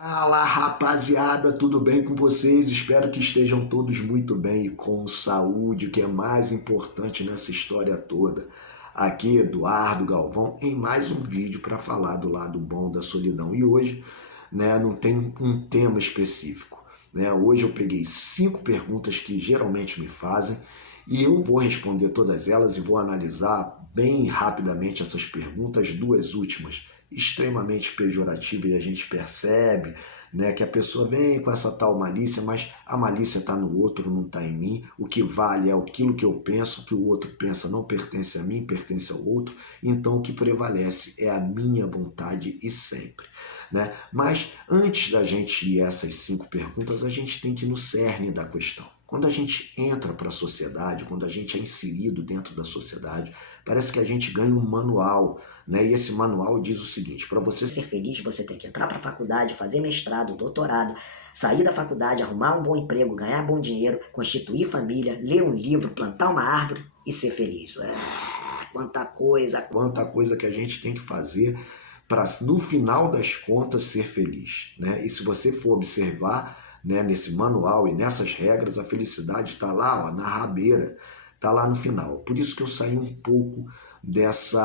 Fala rapaziada, tudo bem com vocês? Espero que estejam todos muito bem e com saúde, o que é mais importante nessa história toda. Aqui Eduardo Galvão em mais um vídeo para falar do lado bom da solidão. E hoje, não tem um tema específico. Hoje eu peguei 5 perguntas que geralmente me fazem e eu vou responder todas elas e vou analisar bem rapidamente essas perguntas, duas últimas extremamente pejorativa e a gente percebe, que a pessoa vem com essa tal malícia, mas a malícia está no outro, não está em mim. O que vale é aquilo que eu penso, o que o outro pensa não pertence a mim, pertence ao outro. Então o que prevalece é a minha vontade e sempre. Mas antes da gente ir a essas 5 perguntas, a gente tem que ir no cerne da questão. Quando a gente entra para a sociedade, quando a gente é inserido dentro da sociedade, parece que a gente ganha um manual, E esse manual diz o seguinte: para você ser feliz, você tem que entrar para a faculdade, fazer mestrado, doutorado, sair da faculdade, arrumar um bom emprego, ganhar bom dinheiro, constituir família, ler um livro, plantar uma árvore e ser feliz. Quanta coisa que a gente tem que fazer para, no final das contas, ser feliz, E se você for observar, nesse manual e nessas regras, a felicidade está lá, na rabeira, está lá no final. Por isso que eu saí um pouco desse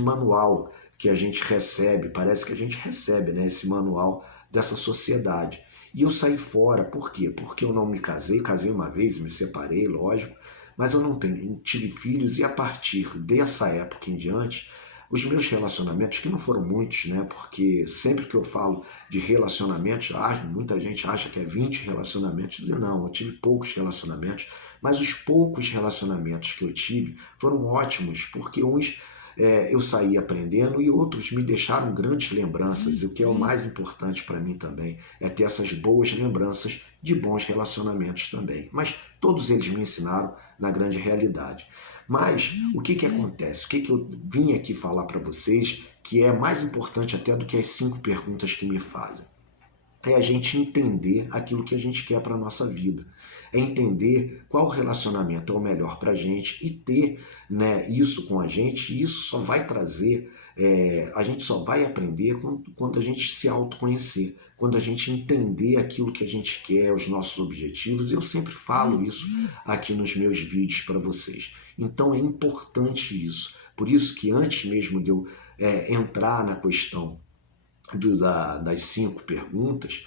manual que a gente recebe, parece que a gente recebe, esse manual dessa sociedade. E eu saí fora, por quê? Porque eu não me casei uma vez, me separei, lógico, mas eu não tive filhos e a partir dessa época em diante, os meus relacionamentos, que não foram muitos, Porque sempre que eu falo de relacionamentos, muita gente acha que é 20 relacionamentos, e não, eu tive poucos relacionamentos, mas os poucos relacionamentos que eu tive foram ótimos, porque uns eu saí aprendendo e outros me deixaram grandes lembranças, e o que é o mais importante para mim também é ter essas boas lembranças de bons relacionamentos também. Mas todos eles me ensinaram na grande realidade. Mas o que acontece? O que eu vim aqui falar para vocês, que é mais importante até do que as 5 perguntas que me fazem? É a gente entender aquilo que a gente quer para a nossa vida. É entender qual relacionamento é o melhor para a gente e ter isso com a gente. E isso só vai trazer, a gente só vai aprender quando a gente se autoconhecer, quando a gente entender aquilo que a gente quer, os nossos objetivos. Eu sempre falo isso aqui nos meus vídeos para vocês. Então é importante isso. Por isso que antes mesmo de eu entrar na questão das 5 perguntas,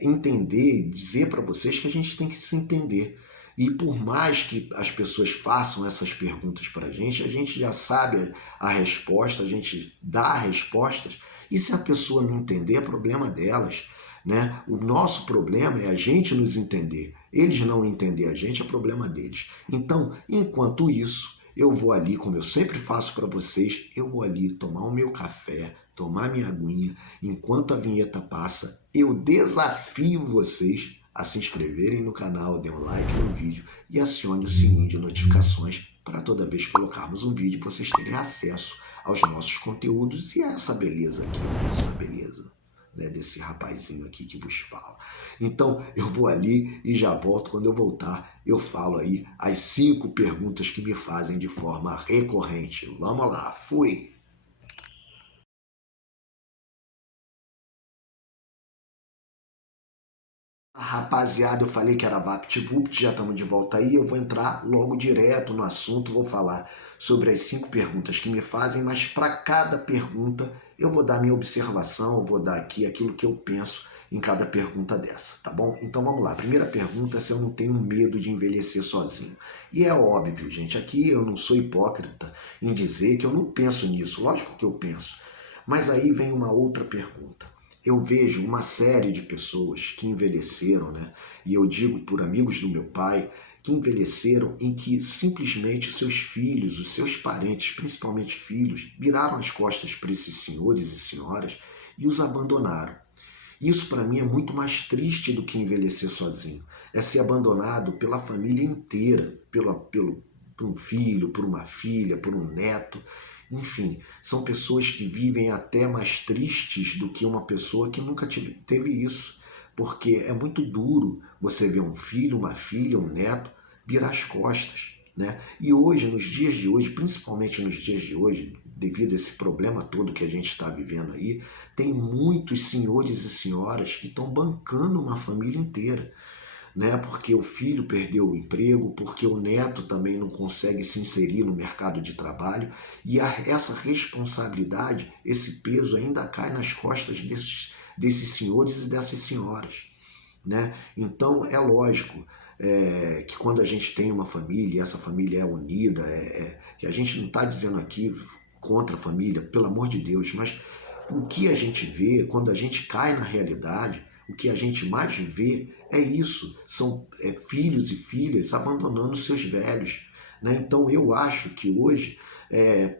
entender e dizer para vocês que a gente tem que se entender. E por mais que as pessoas façam essas perguntas para a gente já sabe a resposta, a gente dá respostas, e se a pessoa não entender, é problema delas. O nosso problema é a gente nos entender. Eles não entender a gente, é problema deles. Então, enquanto isso, eu vou ali, como eu sempre faço para vocês, eu vou ali tomar o meu café, tomar minha aguinha, enquanto a vinheta passa, eu desafio vocês a se inscreverem no canal, dê um like no vídeo e acione o sininho de notificações para toda vez que colocarmos um vídeo vocês terem acesso aos nossos conteúdos e a essa beleza aqui, essa beleza, desse rapazinho aqui que vos fala. Então eu vou ali e já volto. Quando eu voltar, eu falo aí as 5 perguntas que me fazem de forma recorrente. Vamos lá, fui! Rapaziada, eu falei que era VaptVupt, já estamos de volta aí. Eu vou entrar logo direto no assunto, vou falar sobre as 5 perguntas que me fazem, mas para cada pergunta eu vou dar minha observação, eu vou dar aqui aquilo que eu penso em cada pergunta dessa, tá bom? Então vamos lá. A primeira pergunta é se eu não tenho medo de envelhecer sozinho. E é óbvio, gente, aqui eu não sou hipócrita em dizer que eu não penso nisso, lógico que eu penso. Mas aí vem uma outra pergunta. Eu vejo uma série de pessoas que envelheceram, E eu digo por amigos do meu pai, que envelheceram em que simplesmente os seus filhos, os seus parentes, principalmente filhos, viraram as costas para esses senhores e senhoras e os abandonaram. Isso para mim é muito mais triste do que envelhecer sozinho. É ser abandonado pela família inteira, por um filho, por uma filha, por um neto. Enfim, são pessoas que vivem até mais tristes do que uma pessoa que nunca teve isso. Porque é muito duro você ver um filho, uma filha, um neto virar as costas. E hoje, nos dias de hoje, principalmente nos dias de hoje, devido a esse problema todo que a gente está vivendo aí, tem muitos senhores e senhoras que estão bancando uma família inteira, né? Porque o filho perdeu o emprego, porque o neto também não consegue se inserir no mercado de trabalho, e essa responsabilidade, esse peso ainda cai nas costas desses senhores e dessas senhoras, né? Então é lógico que quando a gente tem uma família e essa família é unida, que a gente não está dizendo aqui contra a família, pelo amor de Deus, mas o que a gente vê quando a gente cai na realidade, o que a gente mais vê é isso, são filhos e filhas abandonando seus velhos, né? Então eu acho que hoje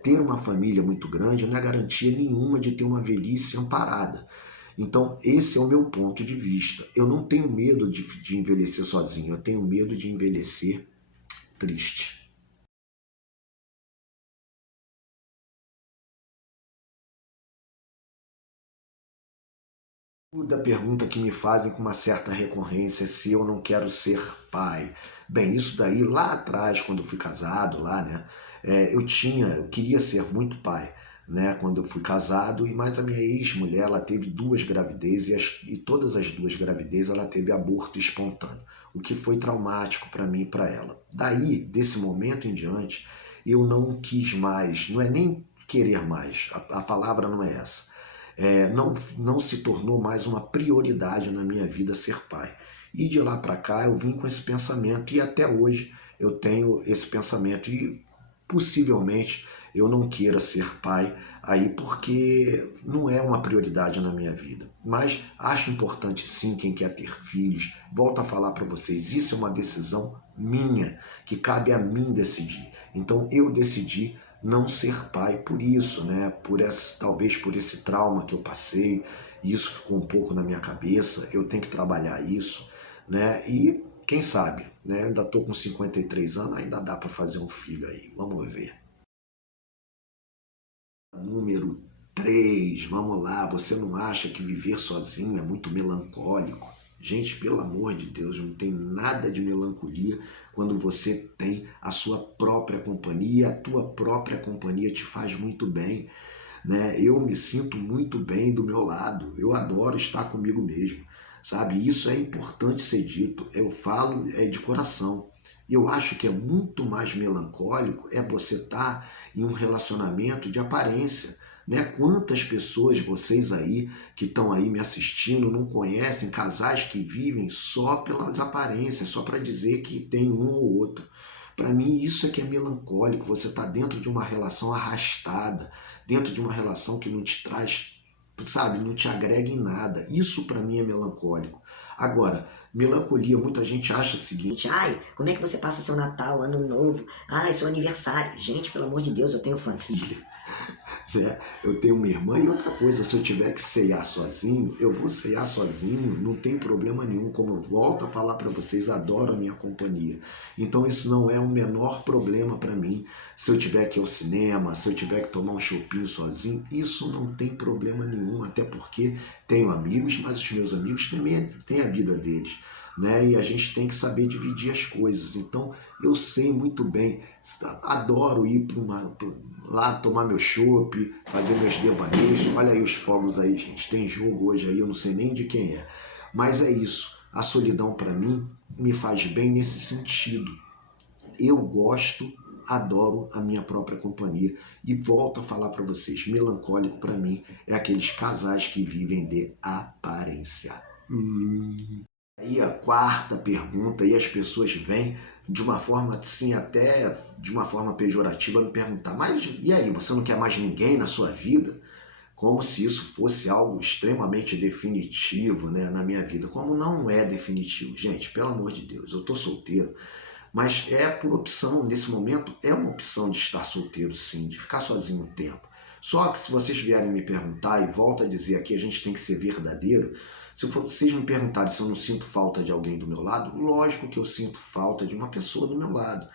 ter uma família muito grande não é garantia nenhuma de ter uma velhice amparada. Então, esse é o meu ponto de vista. Eu não tenho medo de envelhecer sozinho, eu tenho medo de envelhecer triste. Da pergunta que me fazem com uma certa recorrência se eu não quero ser pai. Bem, isso daí lá atrás, quando eu fui casado, lá, né, eu queria ser muito pai, né, quando eu fui casado, mas a minha ex-mulher, ela teve duas gravidezes e todas as duas gravidezes ela teve aborto espontâneo, o que foi traumático para mim e para ela. Daí, desse momento em diante, eu não quis mais, não é nem querer mais, a palavra não é essa. Não se tornou mais uma prioridade na minha vida ser pai. E de lá para cá eu vim com esse pensamento e até hoje eu tenho esse pensamento e possivelmente eu não queira ser pai aí porque não é uma prioridade na minha vida. Mas acho importante sim quem quer ter filhos. Volto a falar para vocês, isso é uma decisão minha, que cabe a mim decidir. Então eu decidi não ser pai por isso, né? Talvez por esse trauma que eu passei, isso ficou um pouco na minha cabeça, eu tenho que trabalhar isso, né? E quem sabe, né? Ainda estou com 53 anos, ainda dá para fazer um filho aí, vamos ver. Número 3, vamos lá, você não acha que viver sozinho é muito melancólico? Gente, pelo amor de Deus, não tem nada de melancolia quando você tem a sua própria companhia, a tua própria companhia te faz muito bem, né? Eu me sinto muito bem do meu lado, eu adoro estar comigo mesmo, sabe? Isso é importante ser dito, eu falo de coração. Eu acho que é muito mais melancólico você estar em um relacionamento de aparência, né? Quantas pessoas vocês aí que estão aí me assistindo não conhecem casais que vivem só pelas aparências, só para dizer que tem um ou outro. Para mim isso é que é melancólico, você está dentro de uma relação arrastada, dentro de uma relação que não te traz, sabe, não te agrega em nada. Isso para mim é melancólico. Agora, melancolia, muita gente acha o seguinte: ai, como é que você passa seu Natal, Ano Novo? Ai, seu aniversário. Gente, pelo amor de Deus, eu tenho família. né? Eu tenho uma irmã e outra coisa, se eu tiver que ceiar sozinho, eu vou ceiar sozinho, não tem problema nenhum. Como eu volto a falar para vocês, adoro a minha companhia. Então isso não é o menor problema para mim. Se eu tiver que ir ao cinema, se eu tiver que tomar um chopinho sozinho, isso não tem problema nenhum, até porque tenho amigos, mas os meus amigos também têm a vida deles, né? E a gente tem que saber dividir as coisas. Então eu sei muito bem, adoro ir lá tomar meu chopp, fazer meus devaneios. Olha aí os fogos aí, gente. Tem jogo hoje aí, eu não sei nem de quem é. Mas é isso. A solidão para mim me faz bem nesse sentido. Eu gosto, adoro a minha própria companhia e volto a falar para vocês, melancólico para mim é aqueles casais que vivem de aparência. Aí a quarta pergunta, e as pessoas vêm de uma forma assim, até de uma forma pejorativa, me perguntar: mas e aí, você não quer mais ninguém na sua vida? Como se isso fosse algo extremamente definitivo, né, na minha vida. Como não é definitivo, gente, pelo amor de Deus, eu tô solteiro, mas é por opção, nesse momento é uma opção de estar solteiro sim, de ficar sozinho um tempo. Só que se vocês vierem me perguntar, e volto a dizer aqui, a gente tem que ser verdadeiro, se vocês me perguntarem se eu não sinto falta de alguém do meu lado, lógico que eu sinto falta de uma pessoa do meu lado.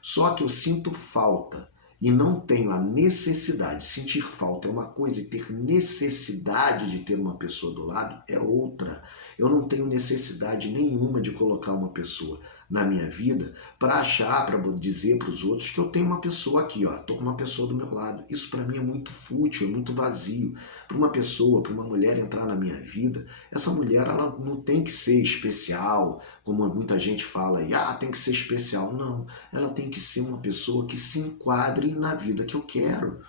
Só que eu sinto falta e não tenho a necessidade. Sentir falta é uma coisa e ter necessidade de ter uma pessoa do lado é outra. Eu não tenho necessidade nenhuma de colocar uma pessoa. na minha vida para achar, para dizer para os outros que eu tenho uma pessoa aqui, ó, tô com uma pessoa do meu lado. Isso para mim é muito fútil, é muito vazio. Para uma pessoa, para uma mulher entrar na minha vida, essa mulher ela não tem que ser especial, como muita gente fala aí, tem que ser especial. Não, ela tem que ser uma pessoa que se enquadre na vida que eu quero.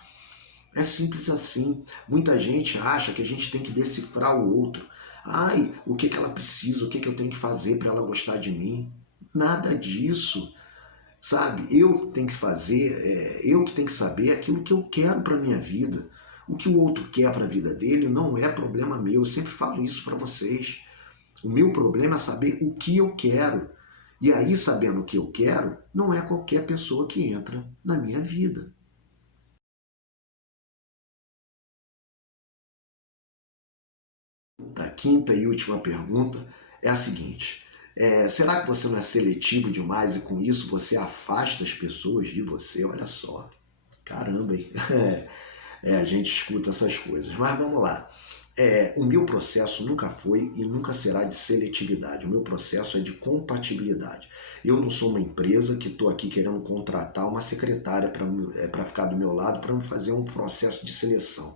É simples assim. Muita gente acha que a gente tem que decifrar o outro. Ai, o que ela precisa, o que eu tenho que fazer para ela gostar de mim? Nada disso, sabe? Eu tenho que fazer, eu que tenho que saber aquilo que eu quero para minha vida. O que o outro quer para a vida dele não é problema meu. Eu sempre falo isso para vocês. O meu problema é saber o que eu quero. E aí, sabendo o que eu quero, não é qualquer pessoa que entra na minha vida. A quinta e última pergunta é a seguinte: será que você não é seletivo demais e com isso você afasta as pessoas de você? Olha só, caramba, hein? A gente escuta essas coisas, mas vamos lá. O meu processo nunca foi e nunca será de seletividade. O meu processo é de compatibilidade. Eu não sou uma empresa que estou aqui querendo contratar uma secretária para ficar do meu lado para me fazer um processo de seleção.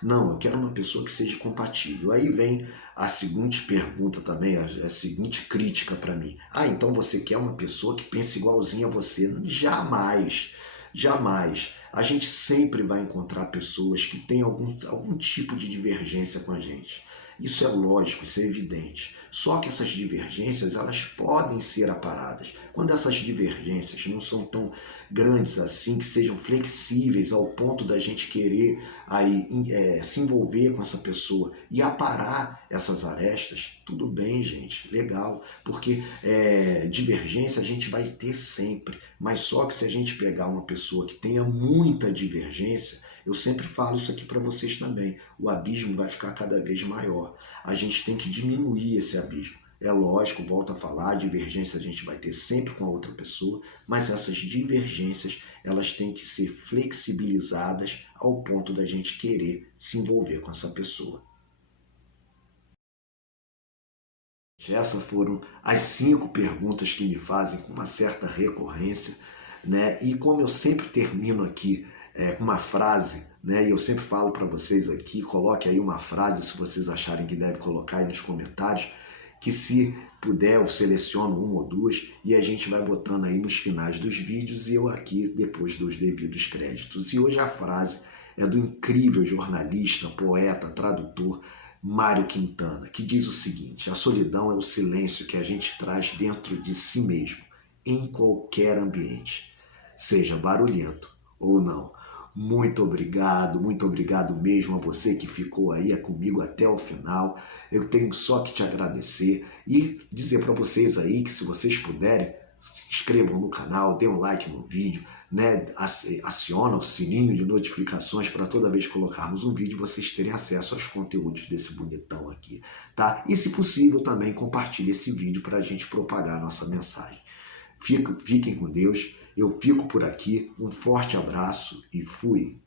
Não, eu quero uma pessoa que seja compatível. Aí vem a seguinte pergunta também, a seguinte crítica para mim. Então você quer uma pessoa que pense igualzinho a você? Jamais, jamais. A gente sempre vai encontrar pessoas que têm algum tipo de divergência com a gente. Isso é lógico, isso é evidente. Só que essas divergências, elas podem ser aparadas. Quando essas divergências não são tão grandes assim, que sejam flexíveis ao ponto da gente querer se envolver com essa pessoa e aparar essas arestas, tudo bem, gente, legal. Porque divergência a gente vai ter sempre. Mas só que se a gente pegar uma pessoa que tenha muita divergência, eu sempre falo isso aqui para vocês também, o abismo vai ficar cada vez maior. A gente tem que diminuir esse abismo. É lógico, volto a falar, divergência a gente vai ter sempre com a outra pessoa, mas essas divergências, elas têm que ser flexibilizadas ao ponto da gente querer se envolver com essa pessoa. Essas foram as 5 perguntas que me fazem com uma certa recorrência, né? E como eu sempre termino aqui com uma frase, né? E eu sempre falo para vocês aqui, coloque aí uma frase se vocês acharem que deve colocar aí nos comentários, que se puder eu seleciono 1 ou 2 e a gente vai botando aí nos finais dos vídeos e eu aqui depois dos devidos créditos. E hoje a frase é do incrível jornalista, poeta, tradutor Mário Quintana, que diz o seguinte: a solidão é o silêncio que a gente traz dentro de si mesmo, em qualquer ambiente, seja barulhento ou não. Muito obrigado mesmo a você que ficou aí comigo até o final. Eu tenho só que te agradecer e dizer para vocês aí que se vocês puderem, se inscrevam no canal, dê um like no vídeo, né? Aciona o sininho de notificações para toda vez que colocarmos um vídeo vocês terem acesso aos conteúdos desse bonitão aqui, tá? E se possível também compartilhe esse vídeo para a gente propagar a nossa mensagem. Fiquem com Deus. Eu fico por aqui, um forte abraço e fui!